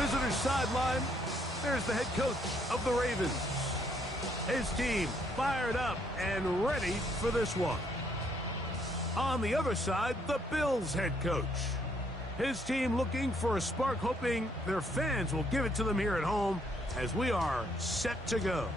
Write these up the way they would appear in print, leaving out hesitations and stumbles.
visitor's sideline, there's the head coach of the Ravens. His team fired up and ready for this one. On the other side, the Bills head coach. His team looking for a spark, hoping their fans will give it to them here at home as we are set to go.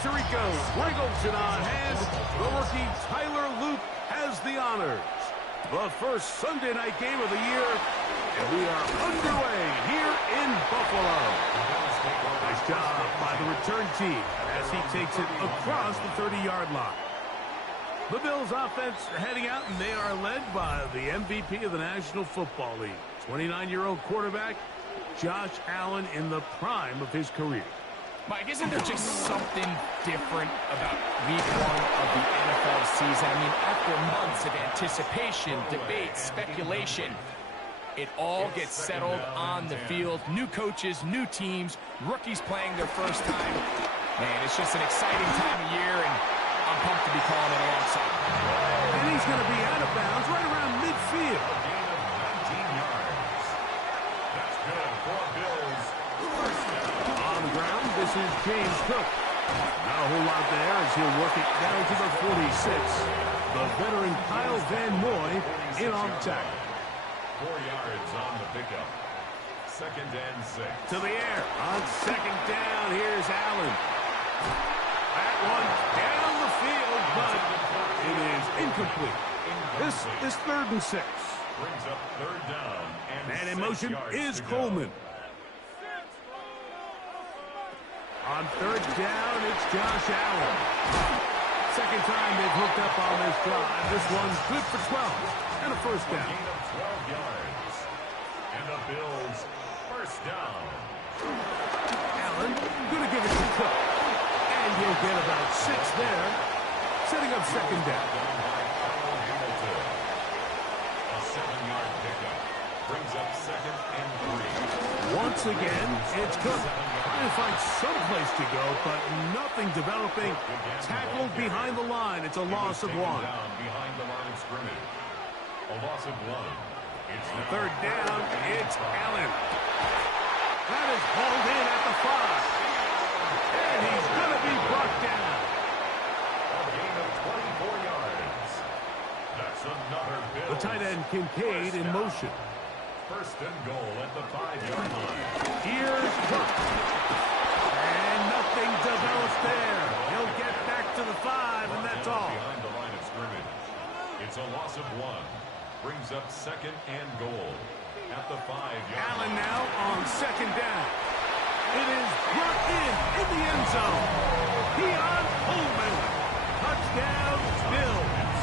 Tirico, Riggleton on hand. The rookie Tyler Luke has the honors. The first Sunday night game of the year, and we are underway here in Buffalo. Nice job by the return team as he takes it across the 30-yard line. The Bills offense are heading out, and they are led by the MVP of the National Football League, 29-year-old quarterback Josh Allen in the prime of his career. Mike, isn't there just something different about week one of the NFL season? I mean, after months of anticipation, debate, speculation, it all gets settled on the field. New coaches, new teams, rookies playing their first time. Man, it's just an exciting time of year, and I'm pumped to be calling it alongside. And he's going to be out of bounds right around midfield. A gain of 19 yards. That's good for Bills. On the ground, this is James Cook. Not a whole lot there as he'll work it down to the 46. The veteran Kyle Van Noy in on the tackle. 4 yards on the pickup. 2nd and 6. To the air. On 2nd down, here's Allen. That one down the field, but it is incomplete. This is 3rd and 6. Brings up 3rd down. And in motion is Coleman. On 3rd down, it's Josh Allen. Second time they've hooked up on this drive. This one's good for 12 and a first down. Gain of 12 yards. And the Bills first down. Allen going to give it to Cook. And he'll get about 6 there, setting up 2nd down. A 7-yard pickup. Brings up 2nd and 3. Once again, it's Cook. Trying to find some place to go, but nothing developing. Tackled behind the line. It's a loss of 1. Behind the line of scrimmage. A loss of 1. It's 3rd down. It's Allen. That is hauled in at the 5. And he's going to be brought down. a gain of 24 yards. That's another Bills. The tight end Kincaid in motion. 1st and goal at the 5-yard line. Here's Cook. And nothing develops there. He'll get back to the 5, and that's all. Behind the line of scrimmage. It's a loss of 1. Brings up 2nd and goal at the 5-yard line. Allen now on 2nd down. It is brought in the end zone. Keon Coleman. Touchdown, Bills.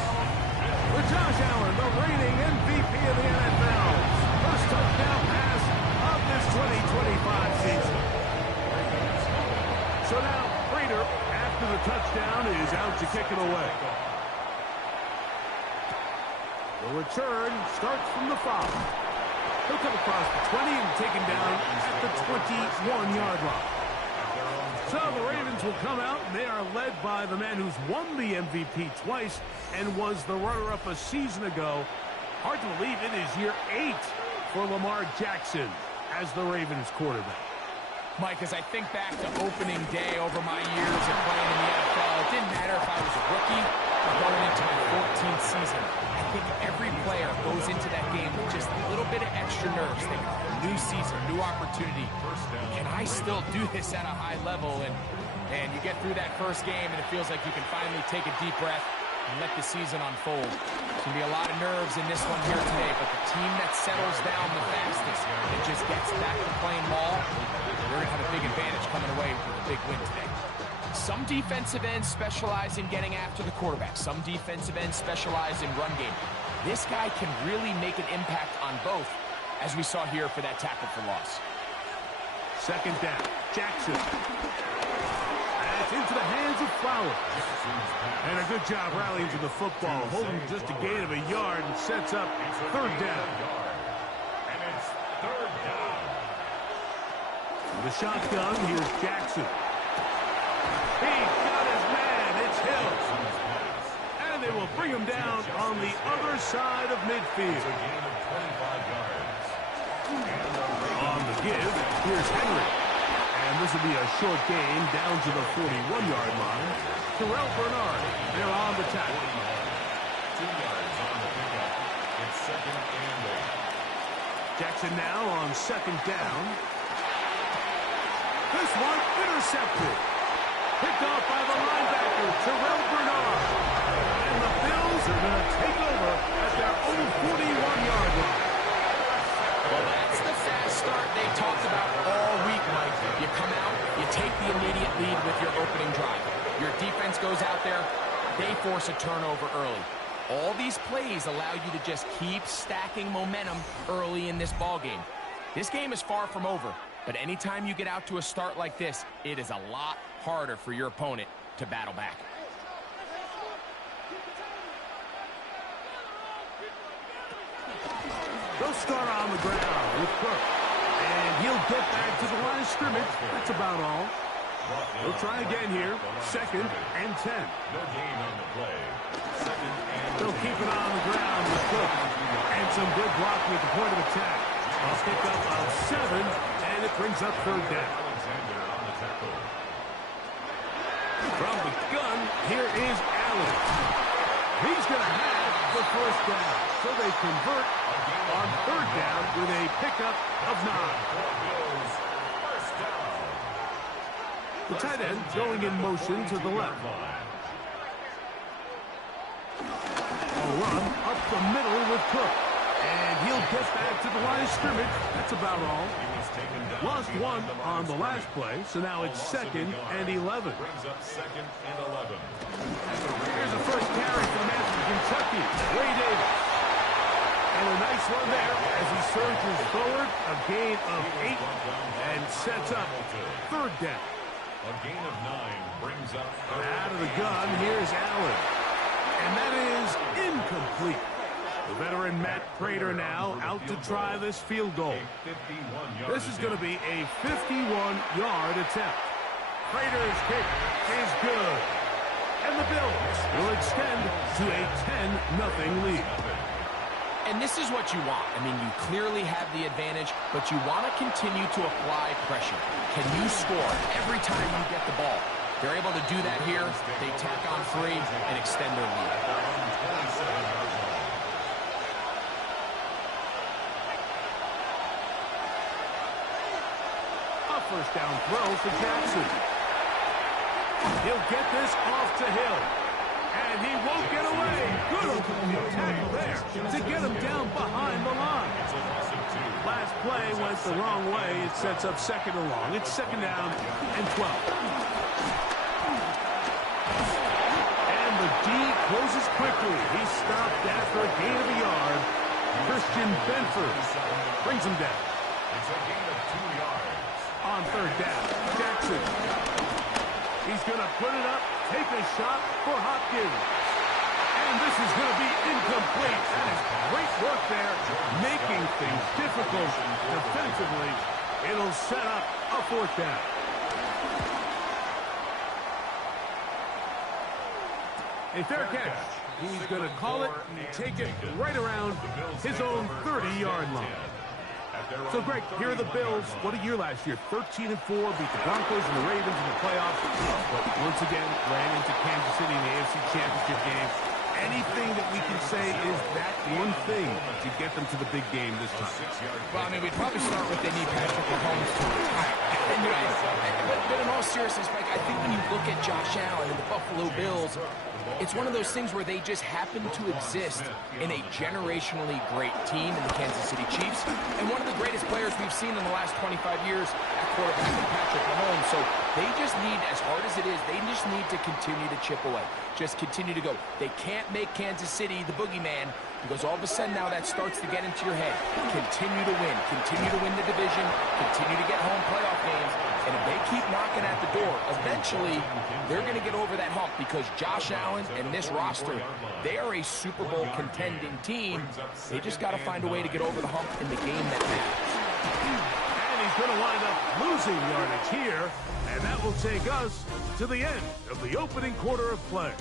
For Josh Allen, the reigning MVP of the NFL. First touchdown pass of this 2025 season. So now, Prater, after the touchdown, is out to kick it away. The return starts from the 5. He'll come across the 20 and taken down at the 21-yard line. So the Ravens will come out, and they are led by the man who's won the MVP twice and was the runner-up a season ago. Hard to believe it is year 8 for Lamar Jackson as the Ravens quarterback. Mike, as I think back to opening day over my years of playing in the NFL, it didn't matter if I was a rookie or going into my 14th season. I think every player goes into that game with just a little bit of extra nerves. They got a new season, new opportunity. Can I still do this at a high level? And you get through that first game, and it feels like you can finally take a deep breath and let the season unfold. There's going to be a lot of nerves in this one here today, but the team that settles down the fastest and just gets back to playing ball, we're going to have a big advantage coming away with a big win today. Some defensive ends specialize in getting after the quarterback. Some defensive ends specialize in run game. This guy can really make an impact on both, as we saw here for that tackle for loss. 2nd down, Jackson. And It's into the hands of Flowers. And a good job rallying to the football, holding just a gain of a yard and sets up third down. And it's third down. The shotgun, here's Jackson. He's got his man, it's Hill. And they will bring him down on the other side of midfield. It's a gain of 25 yards. On the give, here's Henry. And this will be a short gain down to the 41-yard line. Terrell Bernard, they're on the tackle. 2 yards on the pickup. It's second and 8. Jackson now on second down. This one intercepted. Picked off by the linebacker, Terrell Bernard. And the Bills are going to take over at their own 41-yard line. Well, that's the fast start they talked about all week, Mike. You come out, you take the immediate lead with your opening drive. Your defense goes out there, they force a turnover early. All these plays allow you to just keep stacking momentum early in this ball game. This game is far from over, but anytime you get out to a start like this, it is a lot harder for your opponent to battle back. They'll start on the ground with Cook. And he'll get back to the line of scrimmage. That's about all. They'll try again here. Second and 10. No gain on the play. Second and 10. They'll keep it on the ground with Cook. And some good blocking at the point of attack. A pickup of 7, and it brings up third down. Alexander on the tackle. From the gun, here is Allen. He's going to have the first down. So they convert on third down with a pickup of 9. First down. The tight end going in motion to the left. A run up the middle with Cook. And he'll get back to the line of scrimmage. That's about all. Lost 1 on the last play, so now it's second and 11. Brings up second and 11. Here's the first carry for the man from Kentucky, Ray Davis. And a nice one there as he surges forward, a gain of 8, and sets up third down. A gain of 9 brings up third. Out of the gun, here's Allen. And that is incomplete. The veteran Matt Prater now out to try this field goal. This is going to be a 51-yard attempt. Prater's kick is good. And the Bills will extend to a 10-0 lead. And this is what you want. I mean, you clearly have the advantage, but you want to continue to apply pressure. Can you score every time you get the ball? They're able to do that here. They tack on 3 and extend their lead. First down throw for Jackson. He'll get this off to Hill. And he won't get away. Good opening tackle there to get him down behind the line. Last play went the wrong way. It sets up second and long. It's second down and 12. And the D closes quickly. He's stopped after a gain of a yard. Christian Benford brings him down. It's a gain of 2 yards. On third down, Jackson. He's going to put it up, take a shot for Hopkins. And this is going to be incomplete. That is great work there, making things difficult defensively. It'll set up a fourth down. A fair catch. He's going to call it and take it right around his own 30-yard line. So, Greg, here are the Bills. What a year last year. 13-4, beat the Broncos and the Ravens in the playoffs. But once again, ran into Kansas City in the AFC Championship game. Anything that we can say is that one thing to get them to the big game this time? Well, I mean, we'd probably start with they need Patrick Mahomes to retire. But in all seriousness, Mike, I think when you look at Josh Allen and the Buffalo Bills, it's one of those things where they just happen to exist in a generationally great team in the Kansas City Chiefs, and one of the greatest players we've seen in the last 25 years at quarterback in Patrick Mahomes. So They just need, as hard as it is, they just need to continue to chip away. Just continue to go. They can't make Kansas City the boogeyman, because all of a sudden now that starts to get into your head. Continue to win. Continue to win the division. Continue to get home playoff games. And if they keep knocking at the door, eventually they're going to get over that hump, because Josh Allen and this roster, they are a Super Bowl contending team. They just got to find a way to get over the hump in the game that matters. And he's going to wind up losing yardage here, and that will take us to the end of the opening quarter of play.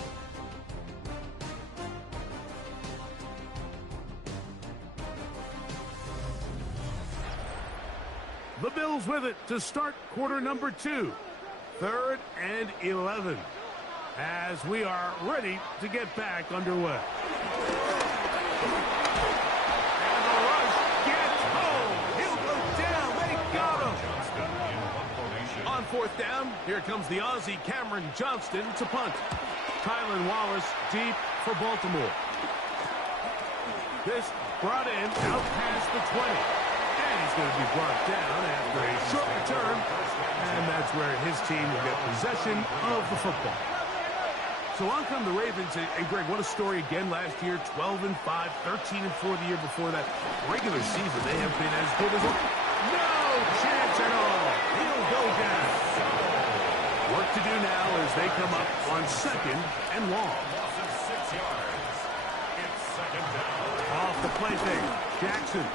The Bills with it to start quarter number 2. 3rd and 11. As we are ready to get back underway. And the rush gets home. He'll go down. They got him. On 4th down, here comes the Aussie Cameron Johnston to punt. Tylan Wallace deep for Baltimore. This brought in out past the 20. He's going to be brought down after a short return, and that's where his team will get possession of the football. So on come the Ravens, and Greg, what a story again last year, 12-5, 13-4 the year before that. Regular season, they have been as good as no chance at all. He'll go down. Work to do now as they come up on 2nd and long. Off the play fake, Jackson.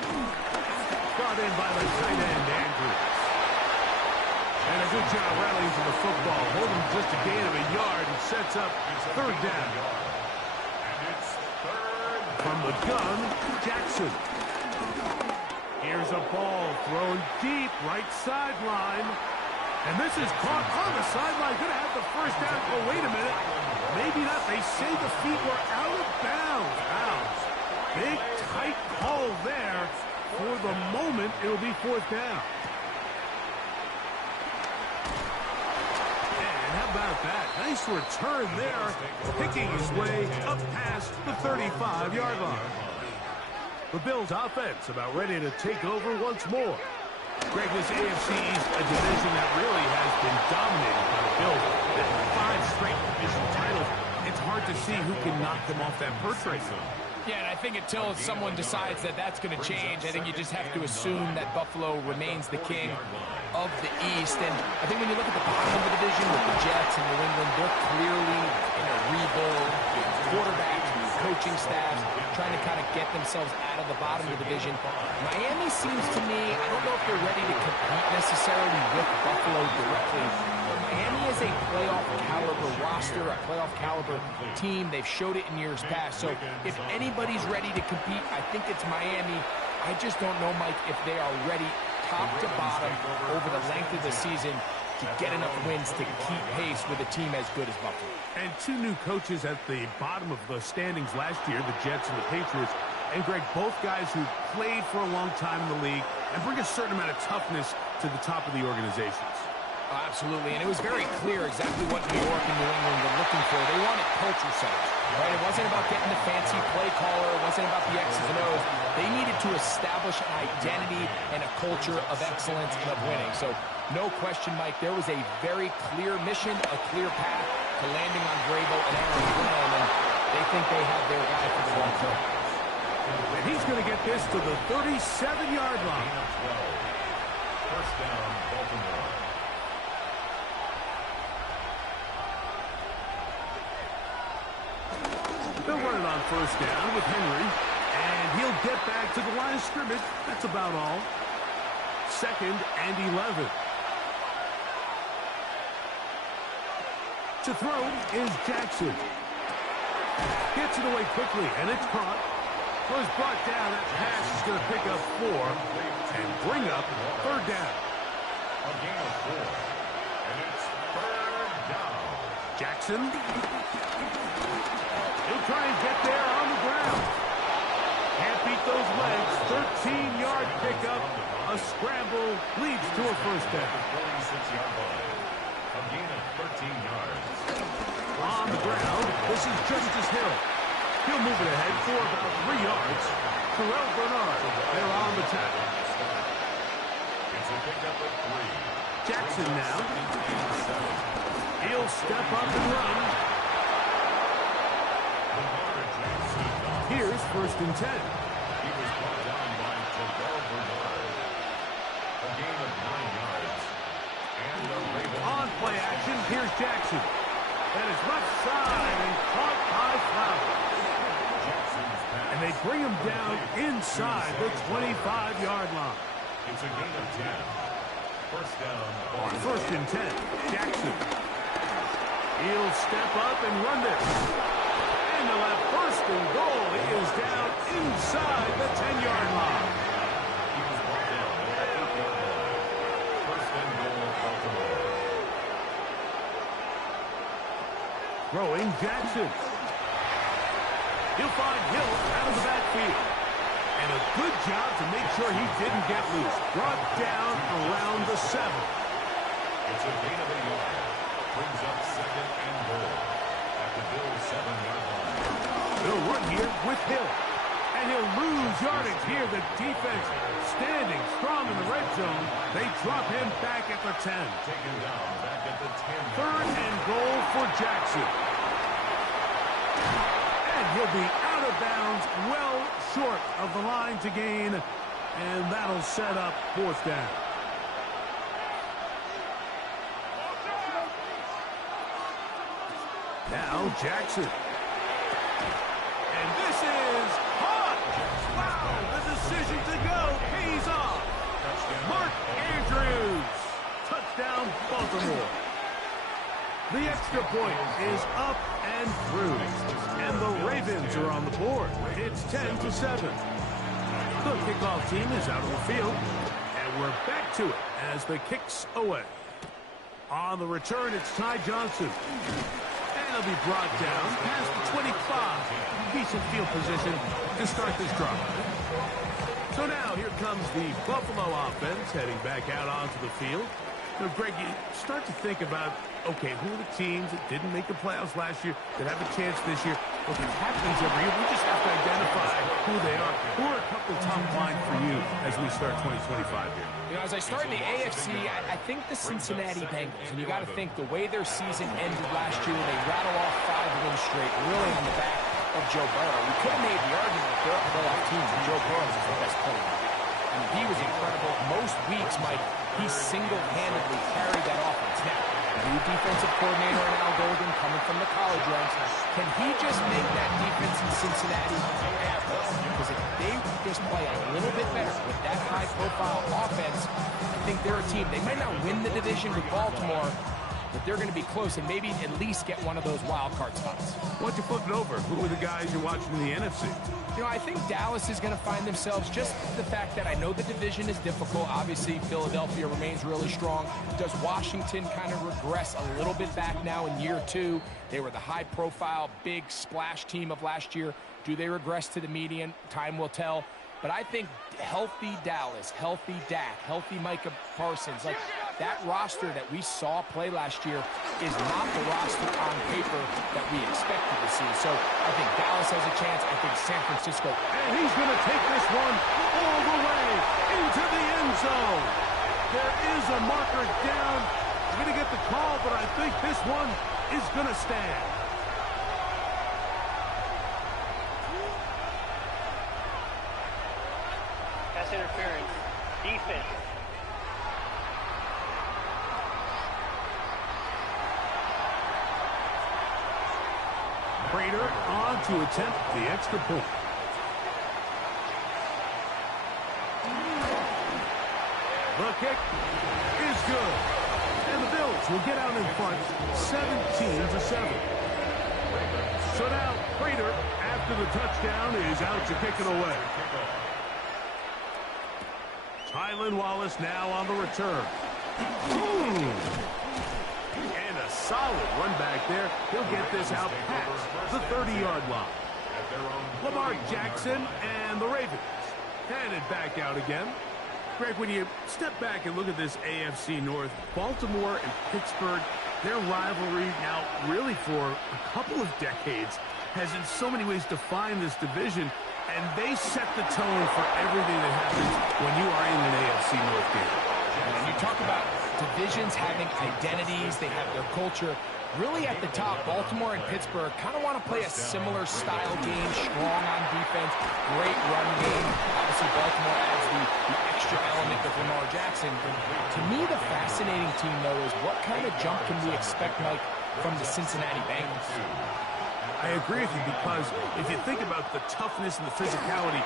Brought in by the tight end, Andrews. And a good job rallying to the football. Holding just a gain of a yard and sets up 3rd down. From the gun, Jackson. Here's a ball thrown deep, right sideline. And this is caught on the sideline. Going to have the 1st down. Oh, wait a minute. Maybe not. They say the feet were out of bounds. Ouch. Big, tight call there. For the moment, it'll be 4th down. And how about that? Nice return there, picking his way up past the 35-yard line. The Bills' offense about ready to take over once more. Greg, this AFC East, a division that really has been dominated by the Bills. 5 straight division titles. It's hard to see who can knock them off that perch race. Yeah, and I think until someone decides that that's going to change, I think you just have to assume that Buffalo remains the king of the East. And I think when you look at the bottom of the division with the Jets and New England, they're clearly in a rebuild. Quarterbacks, coaching staffs, trying to kind of get themselves out of the bottom of the division. Miami seems to me, I don't know if they're ready to compete necessarily with Buffalo directly. Miami is a playoff caliber roster, a playoff caliber team. They've showed it in years past. So if anybody's ready to compete, I think it's Miami. I just don't know, Mike, if they are ready top to bottom over the length of the season to get enough wins to keep pace with a team as good as Buffalo. And 2 new coaches at the bottom of the standings last year, the Jets and the Patriots. And Greg, both guys who played for a long time in the league and bring a certain amount of toughness to the top of the organizations. Absolutely, and it was very clear exactly what New York and New England were looking for. They wanted culture setters, right? It wasn't about getting the fancy play caller. It wasn't about the X's and O's. They needed to establish an identity and a culture of excellence and of winning. So, no question, Mike, there was a very clear mission, a clear path to landing on Vrabel and Aaron Glenn, and they think they have their guy for the long term. And he's going to get this to the 37-yard line. 1st down, Baltimore. They'll run it on 1st down with Henry, and he'll get back to the line of scrimmage. That's about all. 2nd and 11. To throw is Jackson. Gets it away quickly, and it's caught. Was brought down. That pass is going to pick up 4 and bring up 3rd down. A gain of 4. And it's 3rd down. Jackson. He'll try and get there on the ground. Can't beat those legs. 13-yard pickup. A scramble leads to a 1st down. 46-yard line. A gain of 13 yards. On the ground, this is Justice Hill. He'll move it ahead for about 3 yards. Terrell Bernard, they're on the tackle. It's a pickup of 3. Jackson now. He'll step up and run. Here's 1st and 10. He was brought down by Bernard. A gain of 9 yards. And the Ravens. On play action, here's Jackson. And his left side and caught by Flowers. And they bring him down inside the 25-yard line. It's a gain of 10. First down. On 1st and 10, Jackson. He'll step up and run this. And they'll have 1st and goal. He is down inside the 10-yard line. He was brought down at the 8-yard line. 1st and goal, Baltimore. Throwing Jackson. He'll find Hill out of the backfield. And a good job to make sure he didn't get loose. Brought down around the 7. It's a gain of a yard. Brings up 2nd and goal at the Bills' 7-yard line. They'll run here with Hill. And he'll lose yardage here. The defense standing strong in the red zone. They drop him back at the 10. Taken down back at the 10. 3rd and goal for Jackson. And he'll be out of bounds, well short of the line to gain. And that'll set up 4th down. Now Jackson. And this is caught. Wow, the decision to go pays off. Mark Andrews. Touchdown, Baltimore. The extra point is up and through. And the Ravens are on the board. It's 10-7. The kickoff team is out of the field. And we're back to it as the kick's away. On the return, it's Ty Johnson. And he'll be brought down past the 25. Decent field position to start this drive. So now here comes the Buffalo offense heading back out onto the field. So, Greg, you start to think about, okay, who are the teams that didn't make the playoffs last year that have a chance this year? Look, it happens every year. We just have to identify who they are. Who are a couple top line for you as we start 2025 here? You know, as I start in the AFC, I think the Cincinnati Bengals, and you got to think the way their season ended last year, they rattle off 5 wins straight, really on the back of Joe Burrow. We could have made the argument that they're a playoff team, and Joe Burrow is the best player. I mean, he was incredible. Most weeks, Mike, he single-handedly carried that offense. Now, new defensive coordinator in Al Golden coming from the college ranks. Can he just make that defense in Cincinnati average? Because if they just play a little bit better with that high-profile offense, I think they're a team. They might not win the division with Baltimore, but they're going to be close and maybe at least get one of those wild card spots. Why don't you flip it over? Who are the guys you're watching in the NFC? You know, I think Dallas is going to find themselves, just the fact that I know the division is difficult. Obviously, Philadelphia remains really strong. Does Washington kind of regress a little bit back now in year 2? They were the high-profile, big splash team of last year. Do they regress to the median? Time will tell. But I think healthy Dallas, healthy Dak, healthy Micah Parsons, like that roster that we saw play last year is not the roster on paper that we expected to see. So I think Dallas has a chance. I think San Francisco. And he's going to take this one all the way into the end zone. There is a marker down. He's going to get the call, but I think this one is going to stand. Pass interference. Defense. Prater on to attempt the extra point. The kick is good. And the Bills will get out in front 17-7. So now Prater, after the touchdown, is out to kick it away. Tylan Wallace now on the return. And a solid run back there. He'll get this out past the 30-yard line. Lamar Jackson and the Ravens headed back out again. Greg, when you step back and look at this AFC North, Baltimore and Pittsburgh, their rivalry now really for a couple of decades has in so many ways defined this division, and they set the tone for everything that happens when you are in an AFC North game. And you talk about divisions having identities, they have their culture. Really at the top, Baltimore and Pittsburgh kind of want to play a similar style game, strong on defense, great run game. Obviously, Baltimore adds the extra element with Lamar Jackson. To me, the fascinating team, though, is what kind of jump can we expect, Mike, from the Cincinnati Bengals? I agree with you, because if you think about the toughness and the physicality,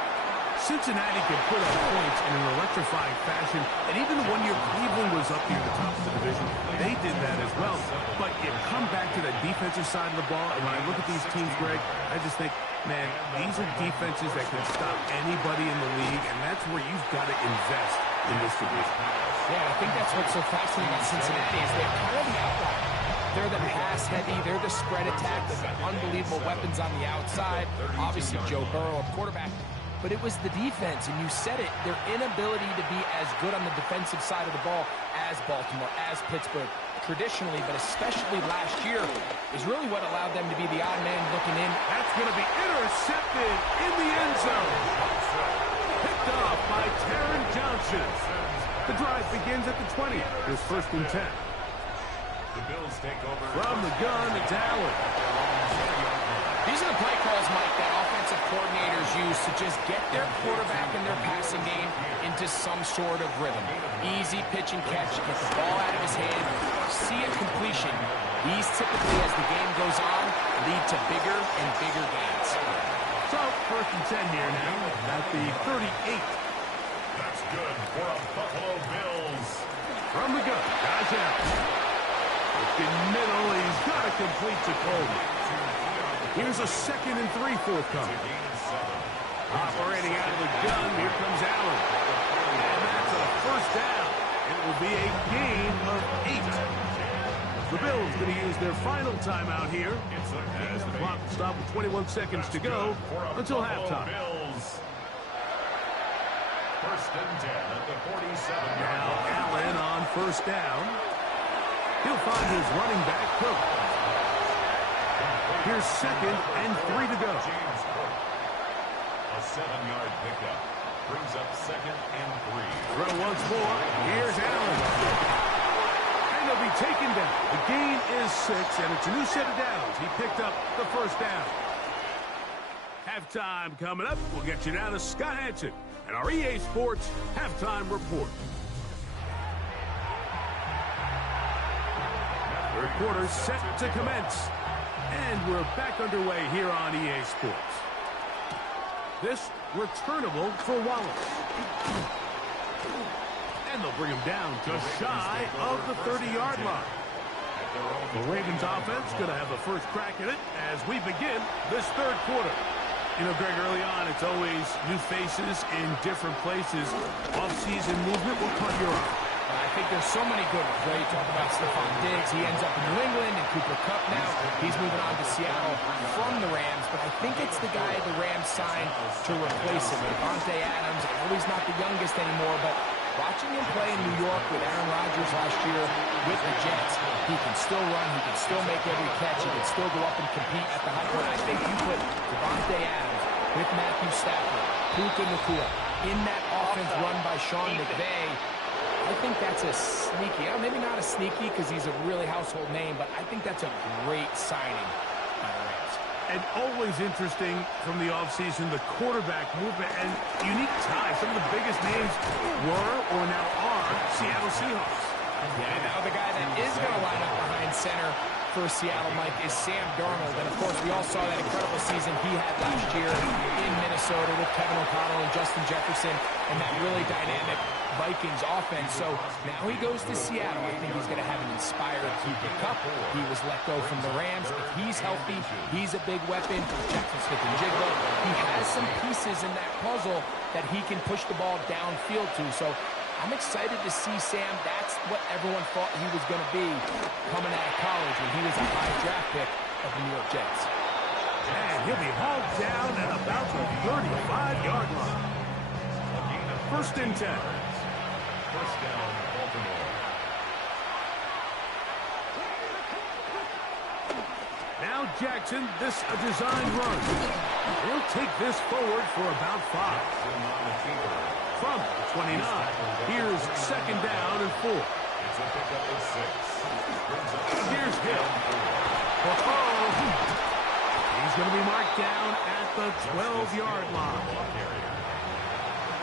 Cincinnati can put up points in an electrifying fashion, and even the 1 year Cleveland was up near the top of the division, they did that as well. But you come back to that defensive side of the ball, and when I look at these teams, Greg, I just think, man, these are defenses that can stop anybody in the league, and that's where you've got to invest in this division. Yeah, I think that's what's so fascinating about Cincinnati is they're kind of the outlier. They're the pass heavy, they're the spread attack, they've got unbelievable weapons on the outside. Obviously, Joe Burrow, a quarterback. But it was the defense, and you said it, their inability to be as good on the defensive side of the ball as Baltimore, as Pittsburgh, traditionally, but especially last year, is really what allowed them to be the odd man looking in. That's going to be intercepted in the end zone. Picked off by Taron Johnson. The drive begins at the 20. Here's 1st and 10. The Bills take over. From the gun, it's Allen. These are the play calls, Mike, that offensive coordinators use to just get their quarterback and their passing game into some sort of rhythm. Easy pitch and catch, get the ball out of his hand, see a completion. These typically, as the game goes on, lead to bigger and bigger gains. So, 1st and 10 here now at the 38. That's good for a Buffalo Bills. From the gun, Josh Allen. Looking middle, he's got to complete to Coleman. Here's a 2nd and 3 forthcoming. Operating out of the gun, here comes Allen. And that's a 1st down. It will be a gain of 8. The Bills going to use their final timeout here as the clock will stop with 21 seconds to go until halftime. 1st and 10 at the 47. Now Allen on 1st down. He'll find his running back, Cook. Here's 2nd and 3 to go. A 7-yard pickup brings up 2nd and 3. Throw once more. Here's Allen. And he'll be taken down. The gain is 6, and it's a new set of downs. He picked up the 1st down. Halftime coming up. We'll get you down to Scott Hansen and our EA Sports Halftime Report. Third quarter set to commence. And we're back underway here on EA Sports. This returnable for Wallace. And they'll bring him down just shy of the 30-yard line. The Ravens offense going to have the first crack at it as we begin this 3rd quarter. You know, Greg, early on, it's always new faces in different places. Off-season movement will cut your eye. I think there's so many good ones, right? You talk about Stephon Diggs. He ends up in New England, and Cooper Kupp now. He's moving on to Seattle from the Rams, but I think it's the guy the Rams signed to replace him. Devontae Adams, I know he's not the youngest anymore, but watching him play in New York with Aaron Rodgers last year with the Jets, he can still run, he can still make every catch, he can still go up and compete at the high point. I think you put Devontae Adams with Matthew Stafford, Puka Nacua, in that offense run by Sean McVay. I think that's a sneaky, maybe not a sneaky because he's a really household name, but I think that's a great signing by the Rams. And always interesting from the offseason, the quarterback movement and unique ties. Some of the biggest names were or now are Seattle Seahawks. Yeah, now the guy that is going to line up behind center for Seattle, Mike, is Sam Darnold. And, of course, we all saw that incredible season he had last year in Minnesota with Kevin O'Connell and Justin Jefferson and that really dynamic Vikings offense. So now he goes to Seattle. I think he's going to have an inspired Cooper Kupp. He was let go from the Rams. If he's healthy, he's a big weapon. Jackson Smith-Njigba. He has some pieces in that puzzle that he can push the ball downfield to. So I'm excited to see Sam. That's what everyone thought he was going to be coming out of college when he was a high draft pick of the New York Jets. And he'll be hauled down at about the 35-yard line. 1st and 10. 1st down, Baltimore. Now Jackson, this a designed run. He'll take this forward for about 5. From 29, here's 2nd down and 4. to pick up the 6. Brings up Here's Hill. He's going to be marked down at the 12-yard line.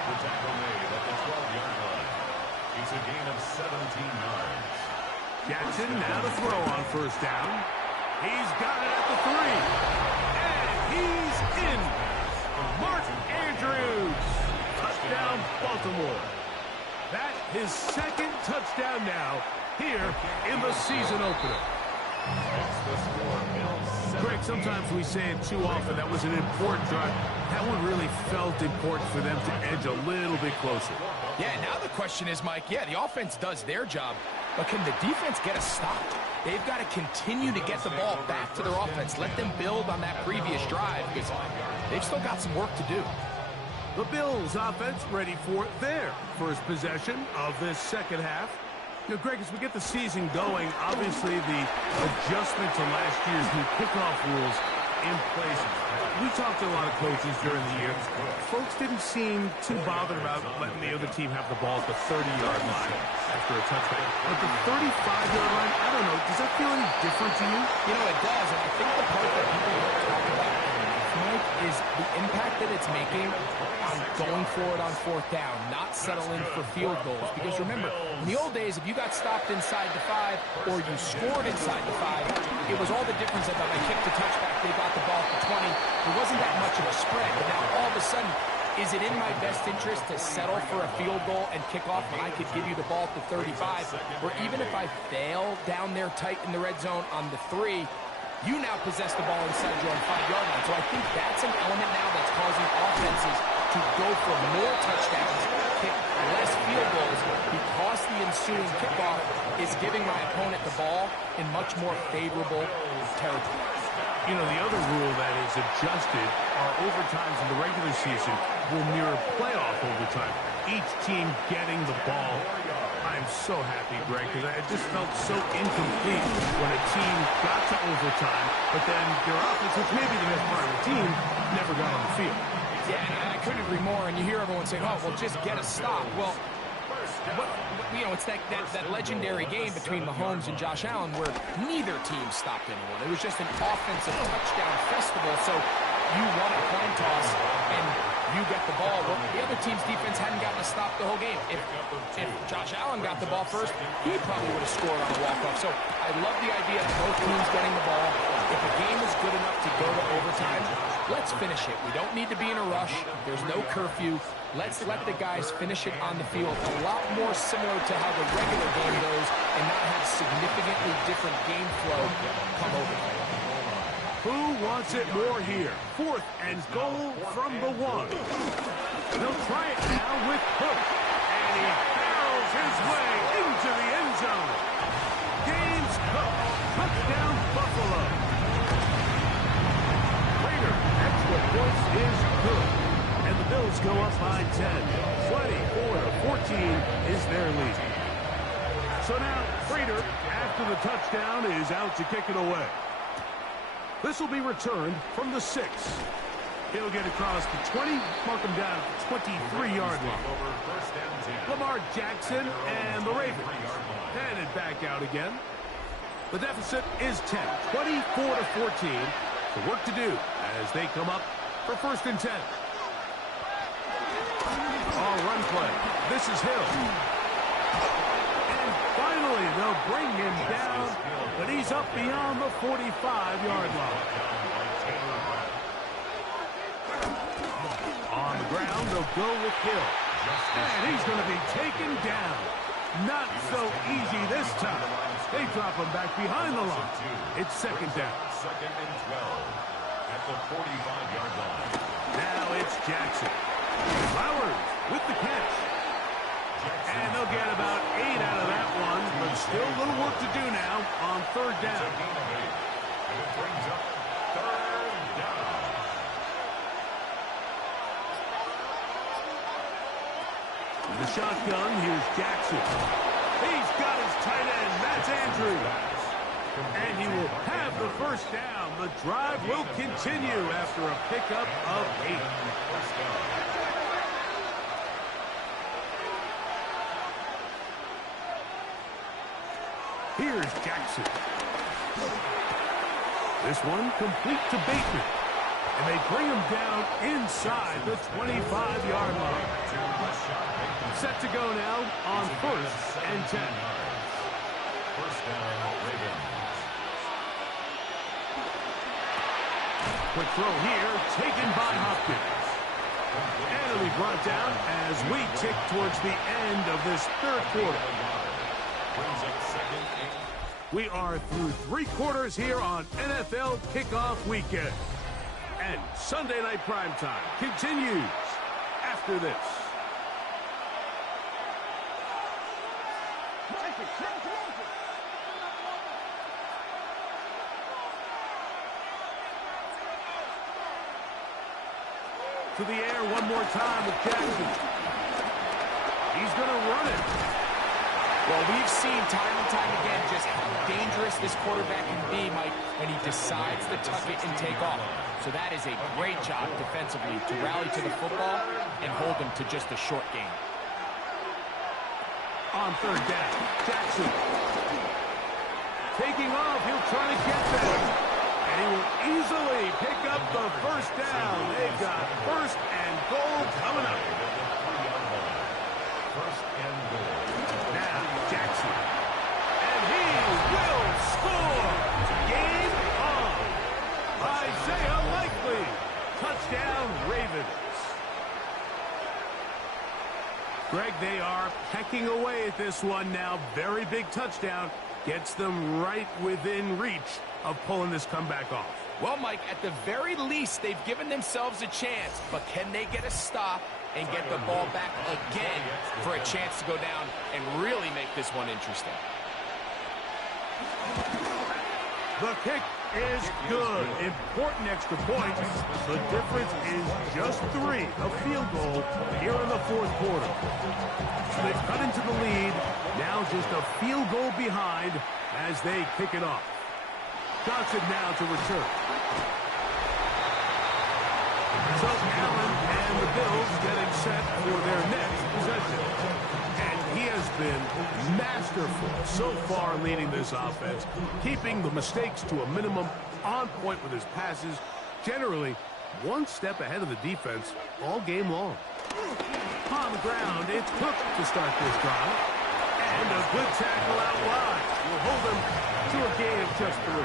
The tackle made at the 12-yard line. It's a gain of 17 yards. Jackson now to throw on first down. He's got it at the 3. And he's in. Mark Andrews. Touchdown, Baltimore. That's his second touchdown now here in the season opener. Greg, sometimes we say it too often. That was an important drive. That one really felt important for them to edge a little bit closer. Yeah, now the question is, Mike, yeah, the offense does their job, but can the defense get a stop? They've got to continue to get the ball back to their offense. Let them build on that previous drive because they've still got some work to do. The Bills offense ready for their first possession of this second half. You know, Greg, as we get the season going, obviously the adjustment to last year's new kickoff rules in place. We talked to a lot of coaches during the year. Folks didn't seem too bothered about letting the other team have the ball at the 30-yard line after a touchdown. At the 35-yard line, I don't know, does that feel any different to you? You know, it does, and I think the part that people don't talk about, Mike, is the impact that it's making on going for it on fourth down, not settling for field goals. Because remember, in the old days, if you got stopped inside the 5 or you scored inside the 5, it was all the difference that they kicked the touchback, they got the ball at the 20. It wasn't that much of a spread. But now all of a sudden, is it in my best interest to settle for a field goal and kick off when I could give you the ball at the 35? Or even if I fail down there tight in the red zone on the 3, you now possess the ball inside your own 5-yard line. So I think that's an element now that's causing offenses to go for more touchdowns, kick less field goals, because the ensuing kickoff is giving my opponent the ball in much more favorable territory. You know, the other rule that is adjusted are overtimes in the regular season will mirror playoff overtime. Each team getting the ball. I'm so happy, Greg, because it just felt so incomplete when a team got to overtime, but then their offense, which may be the best part of the team, never got on the field. Yeah, and I couldn't agree more, and you hear everyone saying, oh, well, just get a stop. Well, you know, it's that legendary game between Mahomes and Josh Allen where neither team stopped anyone. It was just an offensive touchdown festival, so you won a coin toss, and you get the ball. Well, the other team's defense hadn't gotten a stop the whole game. If Josh Allen got the ball first, he probably would have scored on a walk-off. So I love the idea of both teams getting the ball. If a game is good enough to go to overtime, let's finish it. We don't need to be in a rush. There's no curfew. Let's let the guys finish it on the field. A lot more similar to how the regular game goes and not have significantly different game flow come overtime. Who wants it more here? 4th and goal from the 1. They'll try it now with Hook. And he barrels his way into the end zone. James Cook, touchdown Buffalo. Later, extra points is good. And the Bills go up by 10. 24-14 is their lead. So now, Prater, after the touchdown, is out to kick it away. This will be returned from the 6. He'll get across the 20, mark him down at the 23-yard line. Lamar Jackson and the Ravens headed back out again. The deficit is 10, 24-14. The work to do as they come up for 1st and 10. All run play. This is Hill. And finally, they'll bring him down, but he's up beyond the 45-yard line. On the ground, they'll go with Hill. And he's going to be taken down. Not so easy this time. They drop him back behind the line. It's 2nd down. 2nd and 12 at the 45-yard line. Now it's Jackson. Flowers with the catch. And they'll get about 8 out of that one, but still a little work to do now on 3rd down. And it brings up 3rd down. The shotgun, here's Jackson. He's got his tight end, that's Andrews. And he will have the 1st down. The drive will continue after a pickup of 8. Here's Jackson. This one complete to Bateman. And they bring him down inside the 25-yard line. Set to go now on 1st and 10. First down, Ravens. Quick throw here, taken by Hopkins. And it'll be brought down as we tick towards the end of this third quarter. We are through 3 quarters here on NFL Kickoff Weekend. And Sunday Night Primetime continues after this. To the air one more time with Jackson. He's going to run it. Well, we've seen time and time again just how dangerous this quarterback can be, Mike, when he decides to tuck it and take off. So that is a great job defensively to rally to the football and hold him to just a short game. On 3rd down, Jackson. Taking off, he'll try to get there. And he will easily pick up the first down. They've got 1st and goal coming up. 1st and goal. Now, Jackson. And he will score. Game on. Isaiah Likely. Touchdown, Ravens. Greg, they are pecking away at this one now. Very big touchdown. Gets them right within reach of pulling this comeback off. Well, Mike, at the very least, they've given themselves a chance. But can they get a stop and get the ball back again for a chance to go down and really make this one interesting? The kick is good. Important extra point. The difference is just 3, a field goal here in the 4th quarter. So they've cut into the lead. Now just a field goal behind as they kick it off. Johnson now to return. So Allen and the Bills getting set for their next possession. And he has been masterful so far leading this offense, keeping the mistakes to a minimum, on point with his passes, generally one step ahead of the defense all game long. On the ground, it's Cook to start this drive. And a good tackle out wide will hold them to a gain of just 3.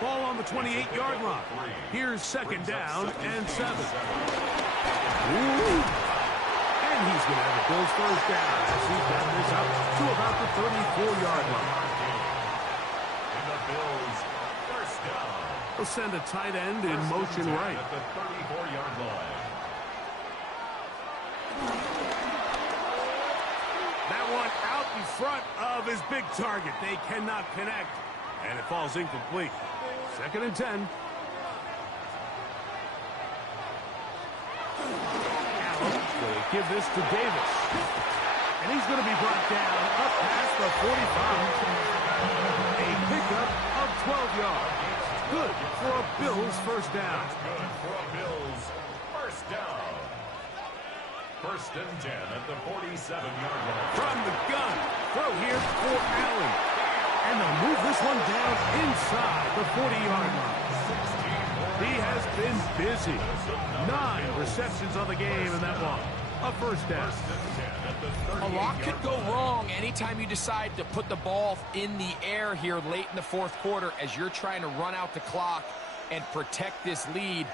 Ball on the 28-yard line. Here's 2nd down and 7. Ooh. And he's going to have the Bills' 1st down as he's got this up to about the 34-yard line. And the Bills' 1st down. They'll send a tight end in motion right. At the 34-yard line. That one out in front of his big target. They cannot connect, and it falls incomplete. 2nd and 10. Allen going to give this to Davis. And he's going to be brought down up past the 45. A pickup of 12 yards. Good for a Bills' 1st down. Good for a Bills' 1st down. 1st and 10 at the 47-yard line. From the gun. Throw here for Allen. And they'll move this one down inside the 40-yard line. He has been busy. 9 receptions on the game in that one. A 1st down. A lot could go wrong anytime you decide to put the ball in the air here late in the 4th quarter as you're trying to run out the clock and protect this lead.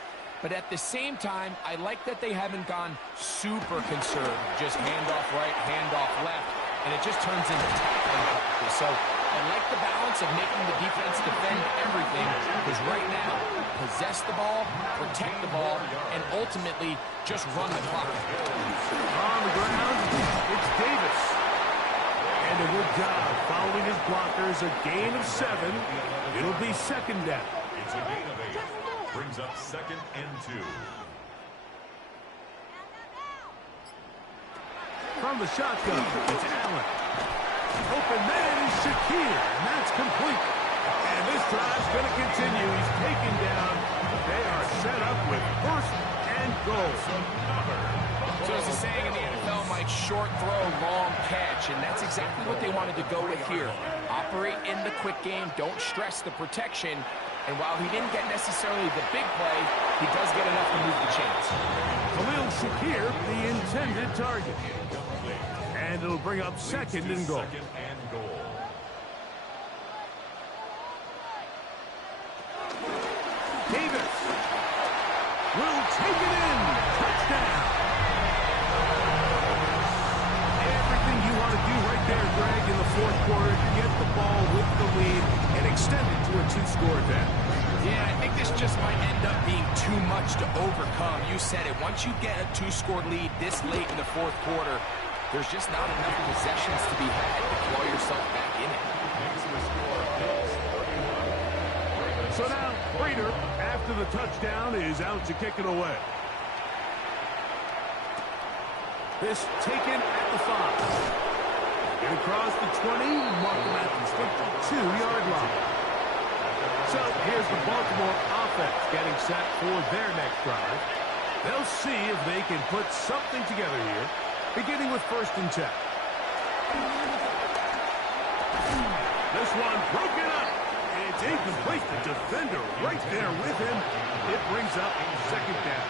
But at the same time, I like that they haven't gone super conservative. Just handoff right, handoff left, and it just turns into tackling practice. So I like the balance of making the defense defend everything, because right now, possess the ball, protect the ball, and ultimately just run the clock. On the ground, it's Davis. And a good job following his blockers. A gain of 7. It'll be 2nd down. It's a gain of 8. Brings up 2nd and 2. From the shotgun, it's Allen. Open man is Shakir, and that's complete. And this drive's going to continue. He's taken down. They are set up with 1st and goal. So as a saying in the NFL, Mike, short throw, long catch, and that's exactly what they wanted to go with here. Operate in the quick game. Don't stress the protection. And while he didn't get necessarily the big play, he does get enough to move the chains. Khalil Shakir, the intended target. And it'll bring up second and goal. Davis will take it in. Touchdown. Everything you want to do right there, Greg, in the fourth quarter, get the ball with the lead and extend it to a two-score advantage. Yeah, I think this just might end up being too much to overcome. You said it. Once you get a two-score lead this late in the fourth quarter, there's just not enough possessions to be had to claw yourself back in it. So now, Prater, after the touchdown, is out to kick it away. This taken at the 5. And across the 20, mark him at the 52-yard line. So here's the Baltimore offense getting set for their next drive. They'll see if they can put something together here, beginning with 1st and 10. This one broken up. It's incomplete. The defender right there with him. It brings up 2nd down.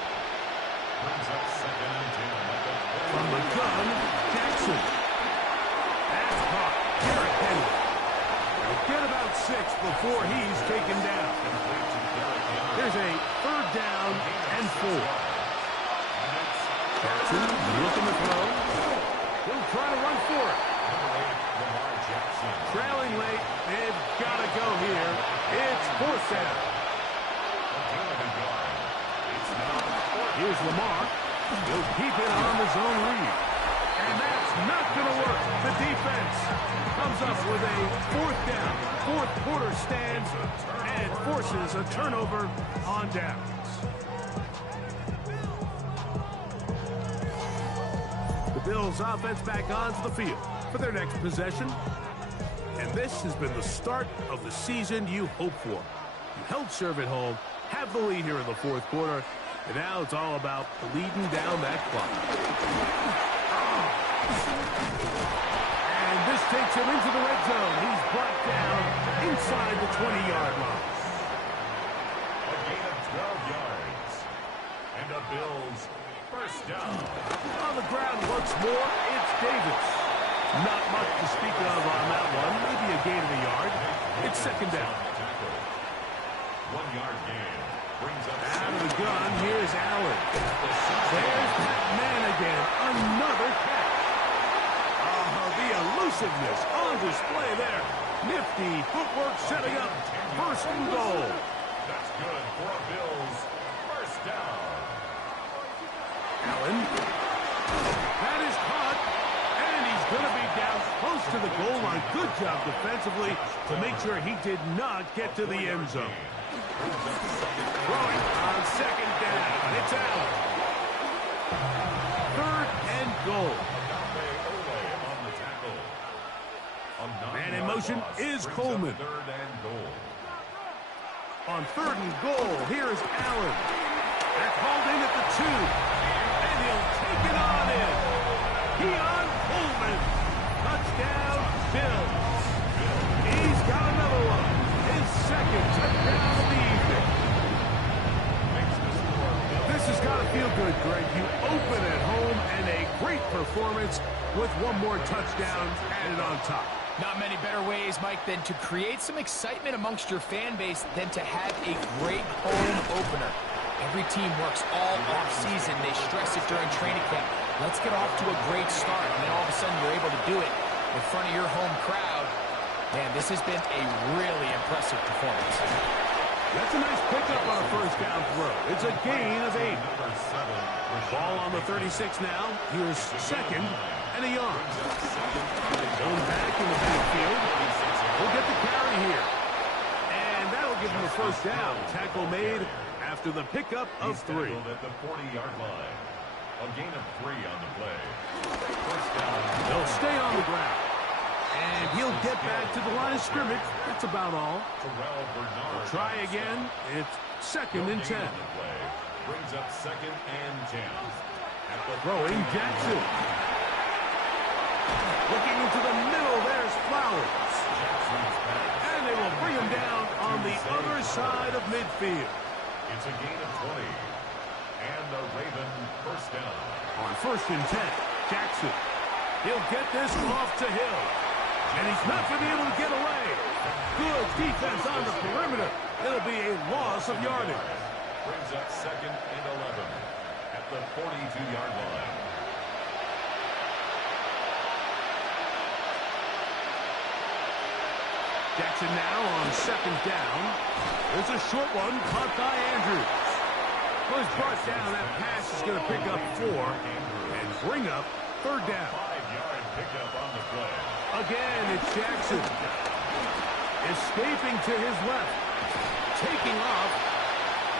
From the gun, Jackson. That's caught. Garrett Henry. They'll get about 6 before he's taken down. There's a 3rd down and 4. Jackson looking to throw. He'll try to run for it. Trailing late. They've got to go here. It's 4th down. Here's Lamar. He'll keep it on the zone read. And that's not going to work. The defense comes up with a 4th down. 4th quarter stands and forces a turnover on downs. The Bills offense back onto the field for their next possession. And this has been the start of the season you hope for. You held serve at home, have the lead here in the 4th quarter, and now it's all about bleeding down that clock. And this takes him into the red zone. He's brought down inside the 20-yard line. A gain of 12 yards. And the Bills 1st down. On the ground once more, it's Davis. Not much to speak of on that one. Maybe a gain of a yard. It's 2nd down. 1-yard gain. Brings up out of the gun. Here's Allen. There's that man again. Another catch. Oh, the elusiveness on display there. Nifty footwork setting up 1st and goal. That's good for a Bills 1st down. Allen. That is caught. And he's going to be down close to the goal line. Good job defensively to make sure he did not get to the end zone. Throwing on 2nd down. It's Allen. 3rd and goal. Man in motion is Coleman. On 3rd and goal, here's Allen. They're called in at the 2. And he'll take it on in. Keon Coleman. Touchdown, Bills. He's got another one. His 2nd touchdown of the evening. This has got to feel good, Greg. You open at home and a great performance with one more touchdown added on top. Not many better ways, Mike, than to create some excitement amongst your fan base than to have a great home opener. Every team works all off-season. They stress it during training camp. Let's get off to a great start, and then all of a sudden you're able to do it in front of your home crowd. Man, this has been a really impressive performance. That's a nice pickup on a 1st down throw. It's a gain of 8. Ball on the 36 now. Here's 2nd and a yard. Going back in the backfield. We'll get the carry here. And that'll give him the 1st down. Tackle made after the pickup of 3. At the 40-yard line. A gain of 3 on the play. 1st down. They'll stay on the ground. And he'll get back to the line of scrimmage. That's about all. We'll try again. It's 2nd and 10. Brings up 2nd and 10. Throwing Jackson. Looking into the middle, there's Flowers. on the other side of midfield. It's a gain of 20. And the Raven first down. On 1st and 10, Jackson. He'll get this off to Hill. And he's not going to be able to get away. Good defense on the perimeter. It'll be a loss of yardage. Brings up 2nd and 11 at the 42-yard line. Jackson now on 2nd down. There's a short one caught by Andrews. Well, he's brought down. That pass is going to pick up 4 and bring up 3rd down. 5-yard pickup on the play. Again, it's Jackson. Escaping to his left. Taking off.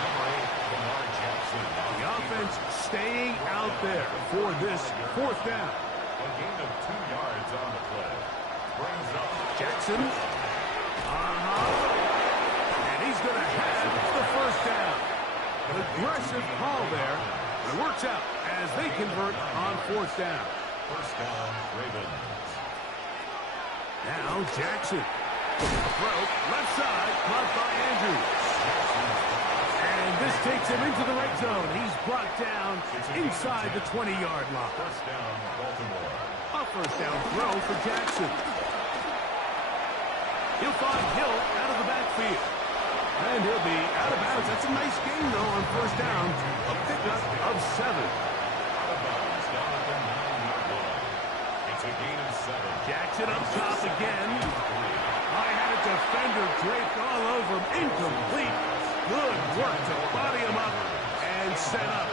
Number 8, Lamar Jackson. The offense staying out there for this 4th down. A gain of 2 yards on the play. Brings up Jackson. And he's going to have the 1st down. An aggressive call there. It works out as they convert on 4th down. 1st down, Ravens. Now Jackson. Throw, left side, caught by Andrews. And this takes him into the red zone. He's brought down inside the 20-yard line. 1st down, Baltimore. A 1st down throw for Jackson. He'll find Hill out of the backfield. And he'll be out of bounds. That's a nice gain, though, on 1st down. A pickup of 7. Out of bounds, down at the 9-yard line. It's a gain of 7. Jackson up top again. I had a defender draped all over him. Incomplete. Good work to body him up and set up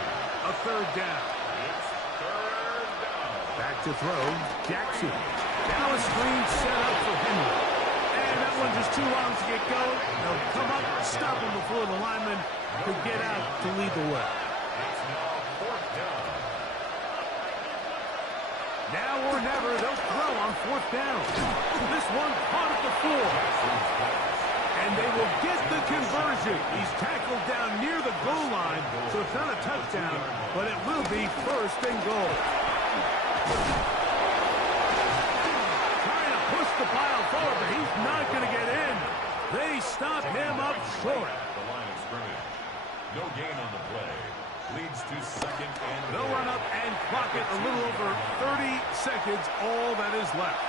a 3rd down. It's 3rd down. Back to throw. Jackson. Now a screen set up for Henry. And that one just too long to get going. They'll come up, stop him before the lineman could get out to lead the way. It's now 4th down. Now or never, they'll throw on 4th down. This one caught at the 4. And they will get the conversion. He's tackled down near the goal line, so it's not a touchdown, but it will be 1st and goal. Trying to push the pile forward, but he's not going to get in. They stop him up short. The line of scrimmage. No gain on the play. Leads to 2nd and They'll run up and clock it a little over 30 seconds, all that is left.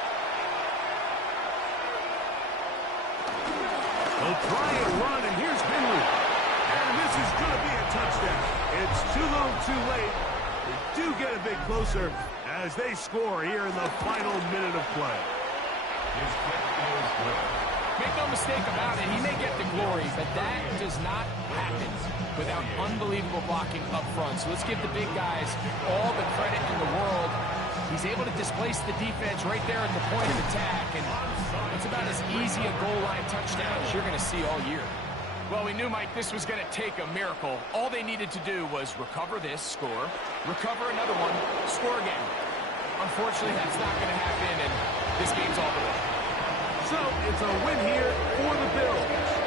They'll try and run, and here's Henry. And this is going to be a touchdown. It's too little too late. They do get a bit closer as they score here in the final minute of play. his kick is good. Make no mistake about it, he may get the glory, but that does not happen without unbelievable blocking up front. So let's give the big guys all the credit in the world. He's able to displace the defense right there at the point of attack, and it's about as easy a goal line touchdown as you're going to see all year. Well, we knew, Mike, this was going to take a miracle. All they needed to do was recover this, score, recover another one, score again. Unfortunately, that's not going to happen, and this game's all the way. So it's a win here for the Bills.